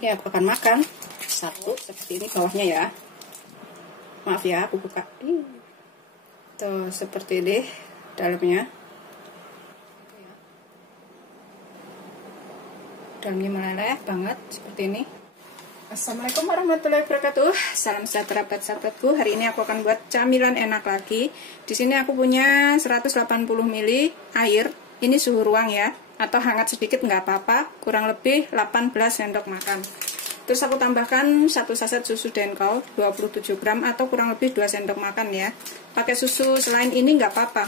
Ya, aku akan makan satu seperti ini bawahnya ya. Maaf ya, aku buka. Tuh, seperti ini dalamnya. Dalamnya meleleh banget seperti ini. Assalamualaikum warahmatullahi wabarakatuh. Salam sejahtera buat sahabatku. Hari ini aku akan buat camilan enak lagi. Di sini aku punya 180 ml air. Ini suhu ruang ya, atau hangat sedikit nggak apa-apa. Kurang lebih 18 sendok makan. Terus aku tambahkan 1 saset susu Denkol 27 gram atau kurang lebih 2 sendok makan ya. Pakai susu selain ini nggak apa-apa,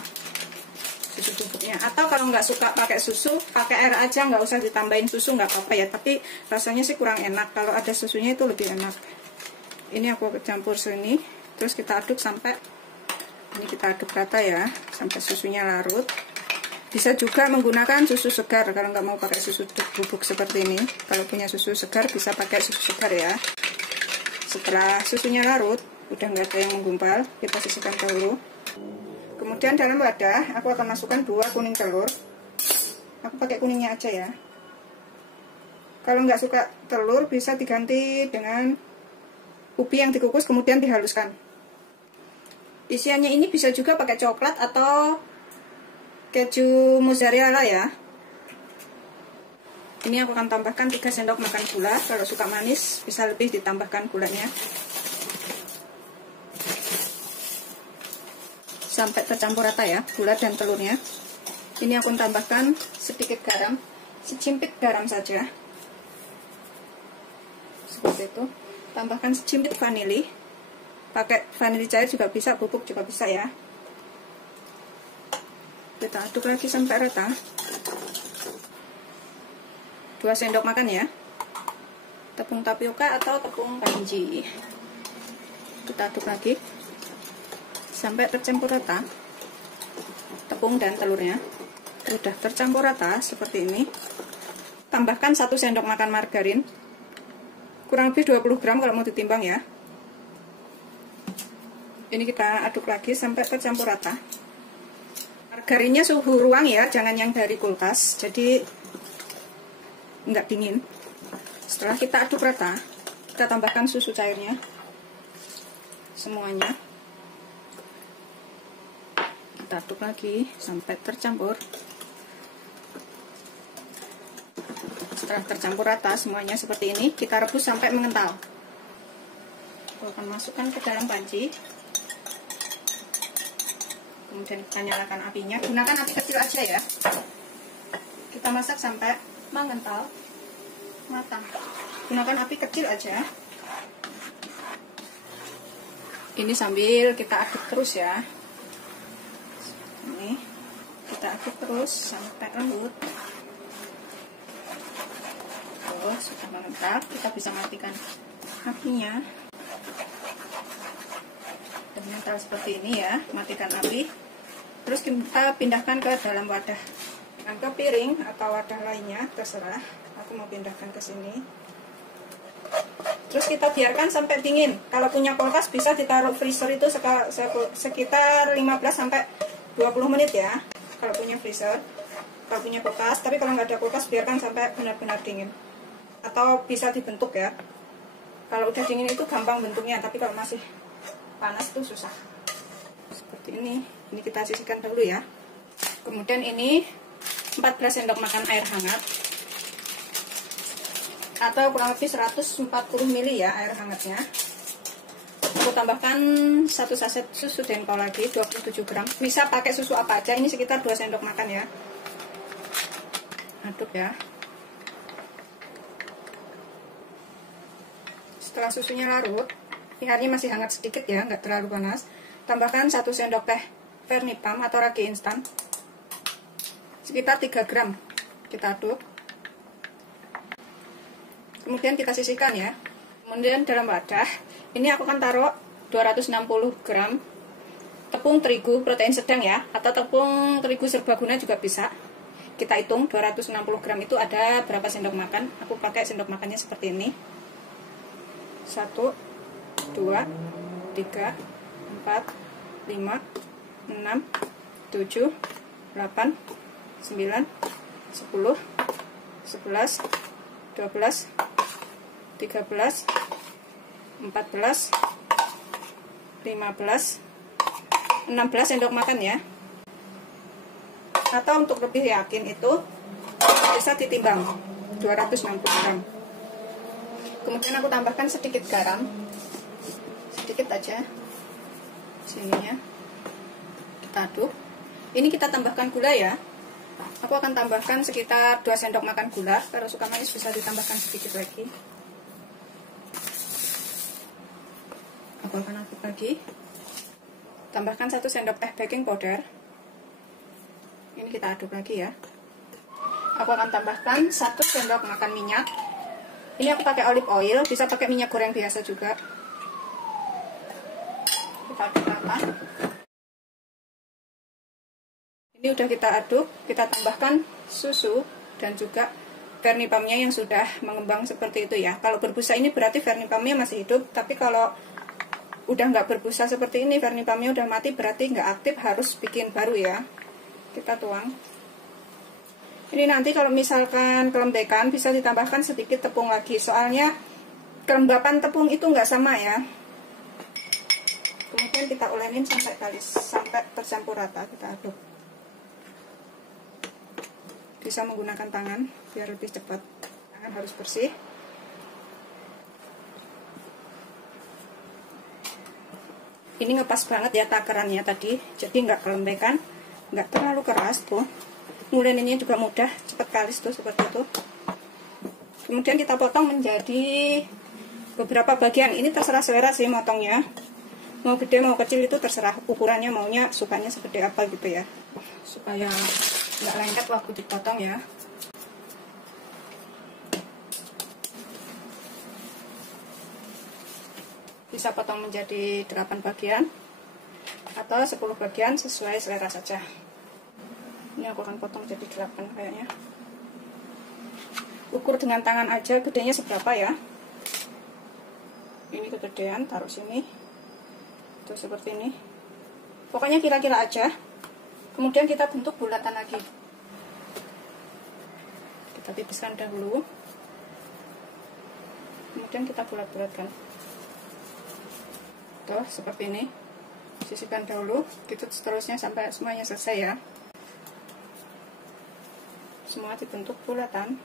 susu bubuknya. Atau kalau nggak suka pakai susu, pakai air aja, nggak usah ditambahin susu, nggak apa-apa ya. Tapi rasanya sih kurang enak, kalau ada susunya itu lebih enak. Ini aku campur sini, terus kita aduk sampai ini, kita aduk rata ya, sampai susunya larut. Bisa juga menggunakan susu segar kalau nggak mau pakai susu bubuk seperti ini. Kalau punya susu segar bisa pakai susu segar ya. Setelah susunya larut, udah nggak ada yang menggumpal, kita sisihkan dahulu. Kemudian dalam wadah aku akan masukkan 2 kuning telur. Aku pakai kuningnya aja ya. Kalau nggak suka telur bisa diganti dengan ubi yang dikukus kemudian dihaluskan. Isiannya ini bisa juga pakai coklat atau keju mozzarella ya. Ini aku akan tambahkan 3 sendok makan gula. Kalau suka manis bisa lebih ditambahkan gulanya. Sampai tercampur rata ya, gula dan telurnya. Ini aku tambahkan sedikit garam, secimpit garam saja. Seperti itu. Tambahkan secimpit vanili. Pakai vanili cair juga bisa, bubuk juga bisa ya. Kita aduk lagi sampai rata. 2 sendok makan ya. Tepung tapioka atau tepung kanji. Kita aduk lagi sampai tercampur rata tepung dan telurnya. Udah tercampur rata seperti ini. Tambahkan 1 sendok makan margarin, kurang lebih 20 gram kalau mau ditimbang ya. Ini kita aduk lagi sampai tercampur rata. Margarinnya suhu ruang ya, jangan yang dari kulkas, jadi nggak dingin. Setelah kita aduk rata, kita tambahkan susu cairnya semuanya. Kita aduk lagi sampai tercampur. Setelah tercampur rata semuanya seperti ini, kita rebus sampai mengental. Kita akan masukkan ke dalam panci. Kemudian kita nyalakan apinya, gunakan api kecil aja ya. Kita masak sampai mengental, matang. Gunakan api kecil aja. Ini sambil kita aduk terus ya. Ini kita aduk terus sampai lembut. Oh, sudah mengental, kita bisa matikan apinya. Dan mengental seperti ini ya, matikan api. Terus kita pindahkan ke dalam wadah, ke piring atau wadah lainnya, terserah. Aku mau pindahkan ke sini. Terus kita biarkan sampai dingin. Kalau punya kulkas bisa ditaruh freezer itu sekitar 15 sampai 20 menit ya. Kalau punya freezer, kalau punya kulkas. Tapi kalau nggak ada kulkas biarkan sampai benar-benar dingin. Atau bisa dibentuk ya. Kalau udah dingin itu gampang bentuknya, tapi kalau masih panas itu susah. Seperti ini. Ini kita sisihkan dulu ya. Kemudian ini 14 sendok makan air hangat atau kurang lebih 140 ml ya air hangatnya. Aku tambahkan 1 saset susu Denkol lagi 27 gram. Bisa pakai susu apa aja, ini sekitar 2 sendok makan ya. Aduk ya. Setelah susunya larut, ini airnya masih hangat sedikit ya, nggak terlalu panas. Tambahkan 1 sendok teh Vernipam atau ragi instan, sekitar 3 gram. Kita aduk. Kemudian kita sisihkan ya. Kemudian dalam wadah, ini aku akan taruh 260 gram tepung terigu protein sedang ya, atau tepung terigu serbaguna juga bisa. Kita hitung 260 gram itu ada berapa sendok makan. Aku pakai sendok makannya seperti ini. 1, 2, 3, 4, 5, 6, 7, 8, 9, 10, 11, 12, 13, 14, 15, 16 sendok makan ya. Atau untuk lebih yakin itu bisa ditimbang 260 gram. Kemudian aku tambahkan sedikit garam, sedikit aja sininya. Kita aduk. Ini kita tambahkan gula ya. Aku akan tambahkan sekitar 2 sendok makan gula. Kalau suka manis bisa ditambahkan sedikit lagi. Aku akan aduk lagi. Tambahkan 1 sendok teh baking powder. Ini kita aduk lagi ya. Aku akan tambahkan 1 sendok makan minyak. Ini aku pakai olive oil, bisa pakai minyak goreng biasa juga. Kita aduk rata. Ini udah kita aduk, kita tambahkan susu dan juga vernipamnya yang sudah mengembang seperti itu ya. Kalau berbusa ini berarti vernipamnya masih hidup, tapi kalau udah nggak berbusa seperti ini, vernipamnya udah mati, berarti nggak aktif, harus bikin baru ya. Kita tuang. Ini nanti kalau misalkan kelembekan bisa ditambahkan sedikit tepung lagi, soalnya kelembapan tepung itu nggak sama ya. Kemudian kita ulenin sampai tercampur rata, kita aduk. Bisa menggunakan tangan biar lebih cepat. Tangan harus bersih. Ini ngepas banget ya takarannya tadi, jadi nggak kelembekan, nggak terlalu keras tuh. Nguleninnya juga mudah, cepat kalis tuh seperti itu. Kemudian kita potong menjadi beberapa bagian. Ini terserah selera sih motongnya. Mau gede mau kecil itu terserah ukurannya, maunya sukanya seperti apa gitu ya. Supaya nggak lengket waktu dipotong ya. Bisa potong menjadi 8 bagian atau 10 bagian sesuai selera saja. Ini aku akan potong jadi 8 kayaknya. Ukur dengan tangan aja gedenya seberapa ya. Ini kegedean, taruh sini. Tuh seperti ini. Pokoknya kira-kira aja. Kemudian kita bentuk bulatan lagi. Kita tipiskan dahulu. Kemudian kita bulat-bulatkan. Tuh seperti ini. Sisihkan dahulu. Gitu seterusnya sampai semuanya selesai ya. Semua dibentuk bulatan.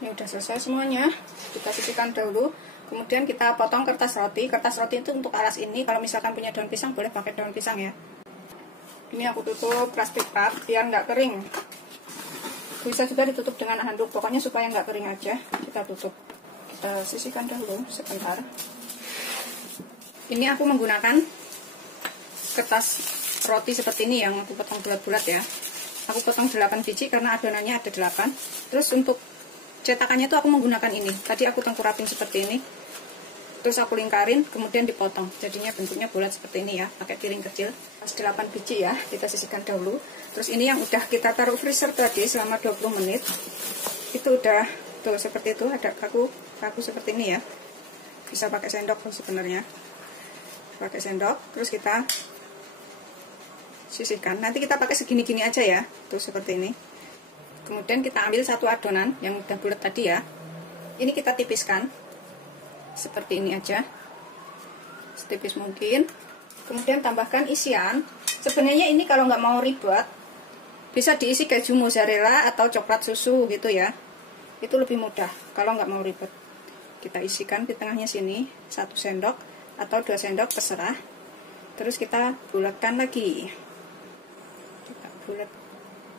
Ini udah selesai semuanya. Kita sisihkan dahulu. Kemudian kita potong kertas roti. Kertas roti itu untuk alas ini. Kalau misalkan punya daun pisang boleh pakai daun pisang ya. Ini aku tutup plastik wrap biar nggak kering. Bisa juga ditutup dengan handuk. Pokoknya supaya nggak kering aja. Kita tutup. Kita sisihkan dahulu sebentar. Ini aku menggunakan kertas roti seperti ini yang aku potong bulat-bulat ya. Aku potong 8 biji karena adonannya ada 8. Terus untuk cetakannya tuh aku menggunakan ini. Tadi aku tengkurapin seperti ini. Terus aku lingkarin, kemudian dipotong. Jadinya bentuknya bulat seperti ini ya, pakai piring kecil. Pas 8 biji ya, kita sisihkan dahulu. Terus ini yang udah kita taruh freezer tadi selama 20 menit. Itu udah tuh seperti itu, ada kaku seperti ini ya. Bisa pakai sendok sebenarnya. Pakai sendok, terus kita sisihkan. Nanti kita pakai segini-gini aja ya. Tuh seperti ini. Kemudian kita ambil satu adonan yang udah bulat tadi ya. Ini kita tipiskan seperti ini aja, setipis mungkin. Kemudian tambahkan isian. Sebenarnya ini kalau nggak mau ribet, bisa diisi keju mozzarella atau coklat susu gitu ya. Itu lebih mudah kalau nggak mau ribet. Kita isikan di tengahnya sini 1 sendok atau 2 sendok terserah. Terus kita bulatkan lagi. Kita bulat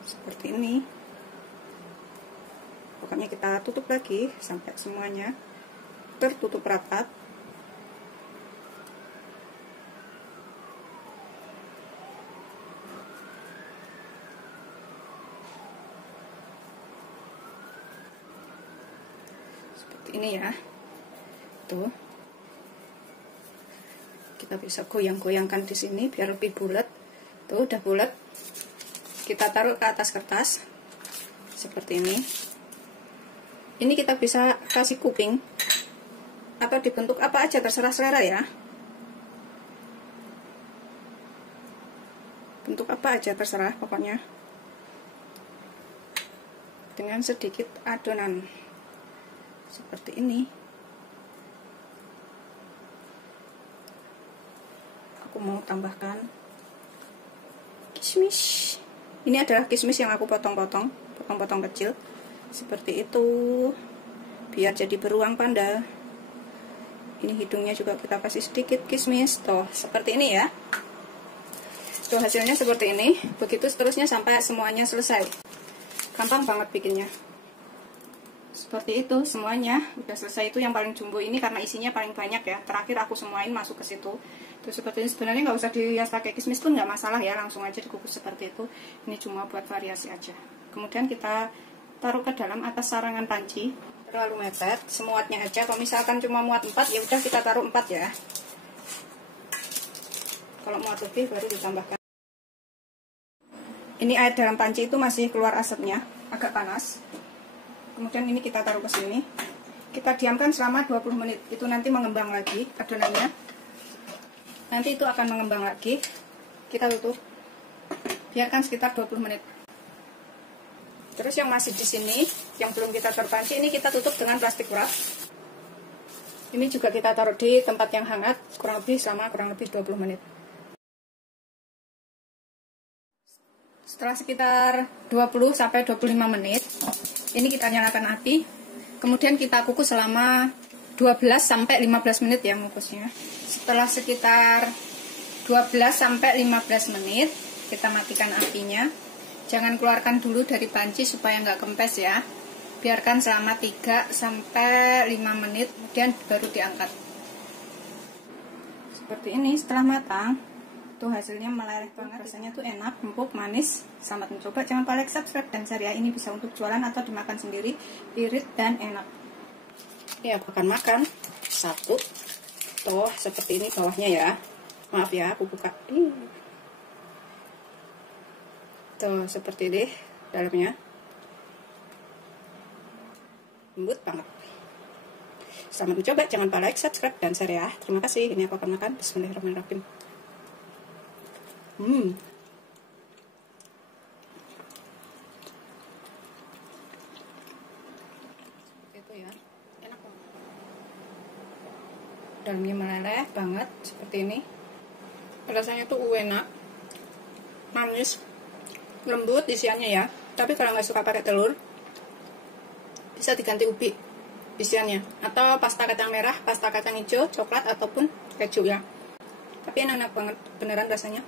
seperti ini. Pokoknya kita tutup lagi sampai semuanya tertutup rapat. Seperti ini ya. Tuh. Kita bisa goyang-goyangkan di sini biar lebih bulat. Tuh udah bulat. Kita taruh ke atas kertas seperti ini. Ini kita bisa kasih kuping atau dibentuk apa aja terserah selera ya. bentuk apa aja terserah pokoknya, dengan sedikit adonan seperti ini. Aku mau tambahkan kismis. Ini adalah kismis yang aku potong-potong kecil seperti itu, biar jadi beruang panda. Ini hidungnya juga kita kasih sedikit kismis, tuh seperti ini ya. Tuh hasilnya seperti ini. Begitu seterusnya sampai semuanya selesai. Gampang banget bikinnya. Seperti itu semuanya udah selesai. Itu yang paling jumbo ini karena isinya paling banyak ya. Terakhir aku semuain masuk ke situ. Tuh seperti ini. Sebenarnya nggak usah dihias pakai kismis pun nggak masalah ya, langsung aja dikukus seperti itu. Ini cuma buat variasi aja. Kemudian kita taruh ke dalam atas sarangan panci. Terlalu mepet, semuatnya aja. Kalau misalkan cuma muat 4, ya udah kita taruh 4 ya. Kalau muat lebih baru ditambahkan. Ini air dalam panci itu masih keluar asapnya, agak panas. Kemudian ini kita taruh ke sini. Kita diamkan selama 20 menit. Itu nanti mengembang lagi adonannya. Nanti itu akan mengembang lagi. Kita tutup. Biarkan sekitar 20 menit. Terus yang masih di sini, yang belum kita terpanci, ini kita tutup dengan plastik wrap. Ini juga kita taruh di tempat yang hangat, kurang lebih 20 menit. Setelah sekitar 20-25 menit, ini kita nyalakan api. Kemudian kita kukus selama 12-15 menit ya mengukusnya. Setelah sekitar 12-15 menit, kita matikan apinya. Jangan keluarkan dulu dari panci supaya nggak kempes ya. Biarkan selama 3-5 menit, kemudian baru diangkat. Seperti ini setelah matang. Tuh hasilnya meleleh banget. Rasanya tuh enak, empuk, manis. Selamat mencoba. Jangan lupa like, subscribe, dan share ya. Ini bisa untuk jualan atau dimakan sendiri. Irit dan enak. Ini aku akan makan. Satu. Tuh seperti ini bawahnya ya. Maaf ya, aku buka. Tuh seperti ini dalamnya, lembut banget. Selamat mencoba, jangan lupa like, subscribe, dan share ya. Terima kasih. Ini aku akan makan. Bismillahirrahmanirrahim. Seperti itu ya, enak banget. Dalamnya meleleh banget seperti ini. Rasanya tuh enak, manis, lembut isiannya ya. Tapi kalau nggak suka pakai telur, bisa diganti ubi isiannya, atau pasta kacang merah, pasta kacang hijau, coklat, ataupun keju ya. Tapi enak banget beneran rasanya.